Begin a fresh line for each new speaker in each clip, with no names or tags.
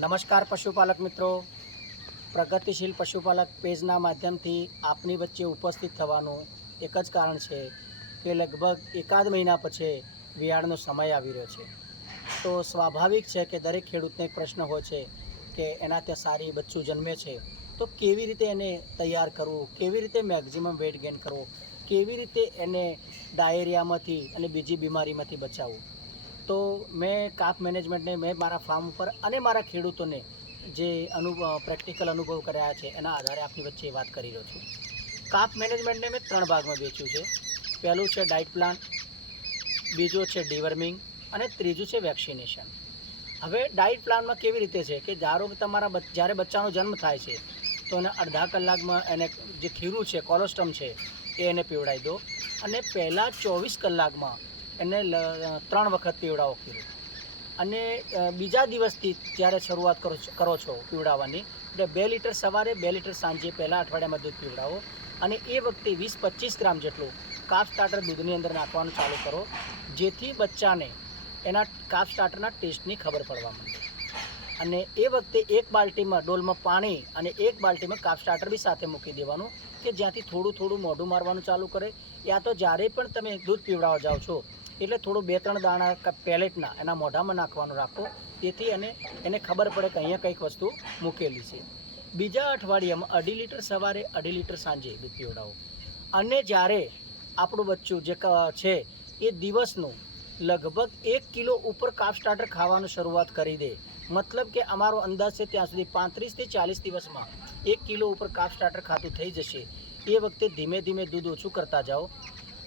નમસ્કાર પશુપાલક મિત્રો. પ્રગતિશીલ પશુપાલક પેજના માધ્યમથી આપની વચ્ચે ઉપસ્થિત થવાનું એક જ કારણ છે કે લગભગ એકાદ મહિના પછી વિયાળનો સમય આવી રહ્યો છે. તો સ્વાભાવિક છે કે દરેક ખેડૂતને એક પ્રશ્ન હોય છે કે એના ત્યાં સારી બચ્ચું જન્મે છે. તો કેવી રીતે એને તૈયાર કરવું? કેવી રીતે મેક્ઝિમમ વેટ ગેઇન કરવો? કેવી રીતે એને ડાયેરિયામાંથી અને બીજી બીમારીમાંથી બચાવવું? તો મેં કાપ મેનેજમેન્ટને મેં મારા ફાર્મ ઉપર અને મારા ખેડૂતોને જે અનુભવ પ્રેક્ટિકલ અનુભવ કર્યા છે એના આધારે આપની વચ્ચે વાત કરી રહ્યો છું. કાપ મેનેજમેન્ટને મેં ત્રણ ભાગમાં વેચ્યું છે. પહેલું છે ડાયટ પ્લાન, બીજું છે ડિવર્મિંગ અને ત્રીજું છે વેક્સિનેશન. હવે ડાયટ પ્લાનમાં કેવી રીતે છે કે ધારો કે તમારા જ્યારે બચ્ચાનો જન્મ થાય છે, તો એને અડધા કલાકમાં એને જે ખીરું છે કોલોસ્ટમ છે, એ એને પીવડાવી દો અને પહેલાં ચોવીસ કલાકમાં એને ત્રણ વખત પીવડાવો ખીરું અને બીજા દિવસથી જ્યારે શરૂઆત કરો કરો છો પીવડાવવાની, એટલે બે લીટર સવારે, બે લીટર સાંજે પહેલાં અઠવાડિયામાં દૂધ પીવડાવો. અને એ વખતે વીસ પચીસ ગ્રામ જેટલું કાફ સ્ટાર્ટર દૂધની અંદર નાખવાનું ચાલુ કરો, જેથી બચ્ચાને એના કાફ સ્ટાર્ટરના ટેસ્ટની ખબર પડવા માંડે. અને એ વખતે એક બાલ્ટીમાં ડોલમાં પાણી અને એક બાલ્ટીમાં કાપ સ્ટાર્ટર બી સાથે મૂકી દેવાનું, કે જ્યાંથી થોડું થોડું મોઢું મારવાનું ચાલુ કરે. યા તો જ્યારે પણ તમે દૂધ પીવડાવવા જાઓ છો એટલે થોડું બે ત્રણ દાણા પેલેટના એના મોઢામાં નાખવાનું રાખો. તેથી એને એને ખબર પડે કે અહીંયા કંઈક વસ્તુ મૂકેલી છે. બીજા અઠવાડિયામાં અઢી લીટર સવારે, અઢી લીટર સાંજે દૂધ પીવડાવો. અને જ્યારે આપણું બચ્ચું જે છે, એ દિવસનું લગભગ એક કિલો ઉપર કાપ સ્ટાર્ટર ખાવાનું શરૂઆત કરી દે, મતલબ કે અમારો અંદાજ છે ત્યાં સુધી પાંત્રીસથી ચાલીસ દિવસમાં એક કિલો ઉપર કાપ સ્ટાર્ટર ખાતું થઈ જશે. એ વખતે ધીમે ધીમે દૂધ ઓછું કરતા જાઓ.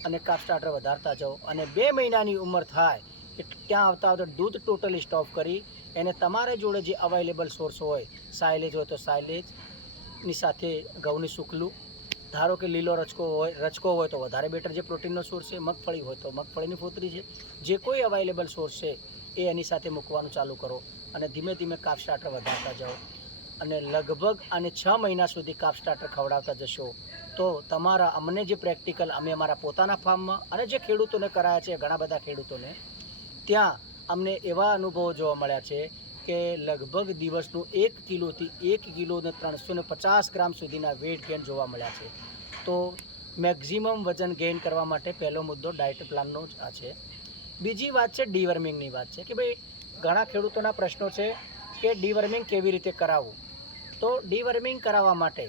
અને કાપ સ્ટાર્ટર વધારતા જાઓ. અને બે મહિનાની ઉંમર થાય ત્યાં આવતા આવતા દૂધ ટોટલી સ્ટોપ કરી એને તમારા જોડે જે અવેલેબલ સોર્સ હોય સાયલેજ હોય તો સાયલેજની સાથે ઘઉંની સુકલું ધારો કે લીલો રચકો હોય રચકો હોય તો વધારે બેટર જે પ્રોટીનનો સોર્સ છે, મગફળી હોય તો મગફળીની ફોતરી છે. જે કોઈ અવેલેબલ સોર્સ છે, એ એની સાથે મૂકવાનું ચાલુ કરો અને ધીમે ધીમે કાપ સ્ટાર્ટર વધારતા જાઓ. અને લગભગ અને છ મહિના સુધી કાપ સ્ટાર્ટર ખવડાવતા જશો. તો તમારા, અમને જે પ્રેક્ટિકલ અમે અમારા પોતાના ફાર્મમાં અને જે ખેડૂતોને કરાયા છે, ઘણા બધા ખેડૂતોને, ત્યાં અમને એવા અનુભવો જોવા મળ્યા છે કે લગભગ દિવસનું એક કિલોથી એક કિલોને ત્રણસો ને પચાસ ગ્રામ સુધીના વેટ ગેઇન જોવા મળ્યા છે. તો મેક્ઝિમમ વજન ગેઇન કરવા માટે પહેલો મુદ્દો ડાયટ પ્લાનનો જ આ છે. બીજી વાત છે ડીવર્મિંગની વાત છે કે ભાઈ, ઘણા ખેડૂતોના પ્રશ્નો છે કે ડીવર્મિંગ કેવી રીતે કરાવવું? તો ડીવર્મિંગ કરાવવા માટે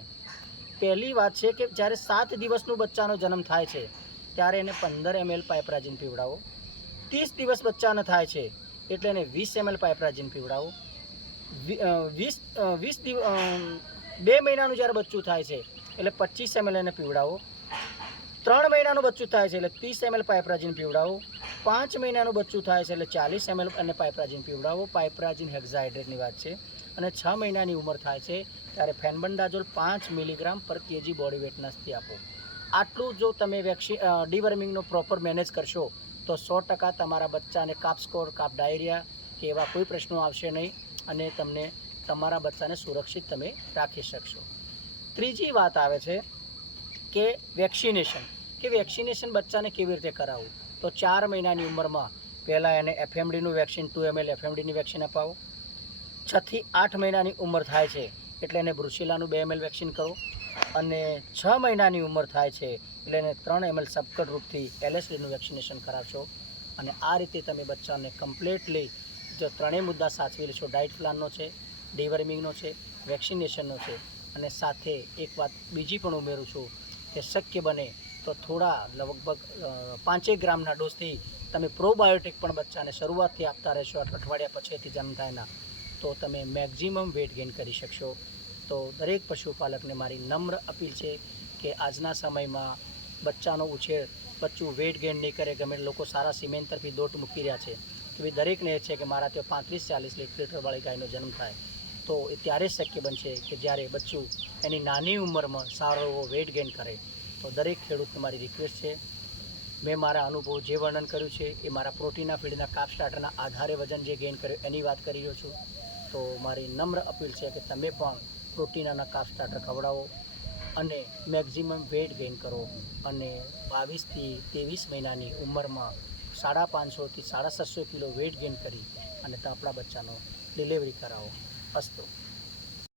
પહેલી વાત છે કે જ્યારે સાત દિવસનું બચ્ચાનો જન્મ થાય છે, ત્યારે એને પંદર એમએલ પાઇપરાજીન પીવડાવો. ત્રીસ દિવસ બચ્ચાને થાય છે, એટલે એને વીસ એમએલ પાઇપરાજીન પીવડાવો. વીસ વીસ બે મહિનાનું જ્યારે બચ્ચું થાય છે, એટલે પચીસ એમએલ એને પીવડાવો. ત્રણ મહિનાનું બચ્ચું થાય છે, એટલે ત્રીસ એમએલ પાઇપરાજીન પીવડાવો. પાંચ મહિનાનું બચ્ચું થાય છે, એટલે ચાલીસ એમએલ અને પાઇપરાજીન પીવડાવો. પાઇપરાજીન હેક્ઝાહાઇડ્રેટની વાત છે. અને છ મહિનાની ઉંમર થાય છે ત્યારે ફેનબંડાઝોલ પાંચ મિલીગ્રામ પર કેજી બોડી વેટના વેટનાસથી આપો. આટલું જો તમે વેક્સિન ડીવર્મિંગનો પ્રોપર મેનેજ કરશો, તો સો ટકા તમારા બચ્ચાને કાપ સ્કોર, કાપ ડાયરિયા કે એવા કોઈ પ્રશ્નો આવશે નહીં અને તમને, તમારા બચ્ચાને સુરક્ષિત તમે રાખી શકશો. ત્રીજી વાત આવે છે કે વેક્સિનેશન. કે વેક્સિનેશન બચ્ચાને કેવી રીતે કરાવવું? તો ચાર મહિનાની ઉંમરમાં પહેલાં એને એફએમડીનું વેક્સિન, ટુ એમએલ એફએમડીની વેક્સિન અપાવો. છથી આઠ મહિનાની ઉંમર થાય છે. એટલે એને બ્રુસેલાનું બે એમએલ વેક્સિન કરો. અને છ મહિનાની ઉંમર થાય છે, એટલે એને ત્રણ એમએલ સબકટ રૂપથી એલએસડીનું વેક્સિનેશન કરાવશો. અને આ રીતે તમે બચ્ચાને કમ્પ્લીટલી જો ત્રણેય મુદ્દા સાચવી લેશો ડાયટ પ્લાનનો છે ડીવર્મિંગનો છે વેક્સિનેશનનો છે, અને સાથે એક વાત બીજી પણ ઉમેરું છું કે શક્ય બને તો થોડા લગભગ પાંચેક ગ્રામના ડોઝથી તમે પ્રોબાયોટિક પણ બચ્ચાને શરૂઆતથી આપતા રહેશો અઠ- અઠવાડિયા પછીથી જન્મ થાયના તો તમે મેક્ઝિમમ વેટ ગેઇન કરી શકશો. તો દરેક પશુપાલકને મારી નમ્ર અપીલ છે કે આજના સમયમાં બચ્ચાનો ઉછેર, બચ્ચું વેટ ગેઇન નહીં કરે, ગમે લોકો સારા સિમેન્ટ તરફી દોટ મૂકી રહ્યા છે. કે ભાઈ દરેકને એ છે કે મારા ત્યાં પાંત્રીસ, ચાલીસ લીટરવાળી ગાયનો જન્મ થાય. તો એ ત્યારે શક્ય બનશે કે જ્યારે બચ્ચું એની નાની ઉંમરમાં સારો એવો વેટ ગેઇન કરે. તો દરેક ખેડૂતને મારી રિક્વેસ્ટ છે, મેં મારા અનુભવ જે વર્ણન કર્યું છે, એ મારા પ્રોટીના ફીડના કાપ સ્ટાર્ટરના આધારે વજન જે ગેઇન કર્યું એની વાત કરી રહ્યો છું. તો મારી નમ્ર અપીલ છે કે તમે પણ પ્રોટીનાના કાપ સ્ટાર્ટર ખવડાવો અને મેક્ઝિમમ વેટ ગેઇન કરો અને બાવીસથી ત્રેવીસ મહિનાની ઉંમરમાં સાડા પાંચસોથી સાડા સાતસો કિલો વેટ ગેઇન કરી અને આપણા બચ્ચાનો ડિલિવરી કરાવો. અસ્તુ.